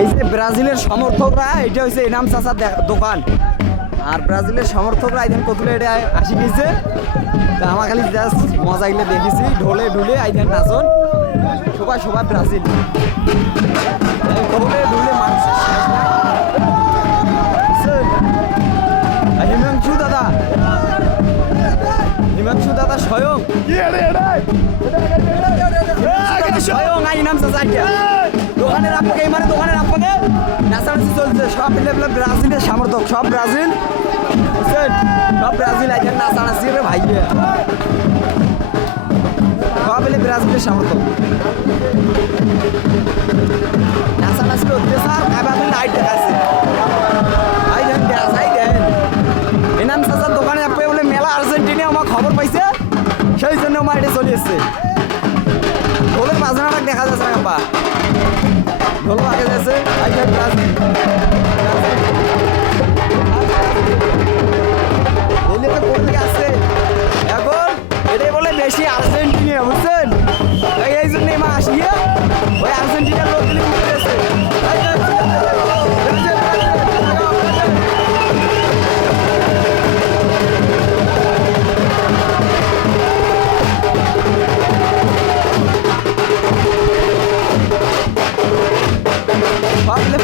এই যে ব্রাজিলের সমর্থকরা, এটা হচ্ছে এনাম চাচার দোকান। আর ব্রাজিলের সমর্থকরা আইদেন কতুলে এটা আসি গেছে। তা আমার খালি জাস্ট মজা গিলে দেখেছি, ঢোলে ঢুলে আইদেন নাচন। সবাই সবাই ব্রাজিল, ঢোলে ঢুলে মানুষ শেষ নাই। হিমাংশু দাদা, হিমাংশু দাদা স্বয়ং স্বয়ং আইনাম চাচা দোকানের আপনাকে মানে দোকানের আপনাকে নাচানাচি চলছে। সব মিলে ব্রাজিলের সমর্থক, সব ব্রাজিল বুঝছেন, সব ব্রাজিল আইছেন নাচানাচি রে ভাই, সব মিলে ব্রাজিলের সমর্থক নাচানাচি করতে স্যার। এবার লাইট দেখাচ্ছে, আই দেন গ্যাস, আই দেন এনাম চাচার দোকানে আপনি বলে মেলা আর্জেন্টিনা আমার খবর পাইছে, সেই জন্য আমার এটা চলে এসছে। ঢোলের বাজনাটা দেখা যাচ্ছে না বা ঢোল বাজে যাচ্ছে। আছে এখন এটাই বলে বেশি আর্জেন্টিনা বুঝছেন, এই জন্য এমা আসিয়ে ওই আর্জেন্টিনার লোক গুলি উঠতেছে। ভাবলে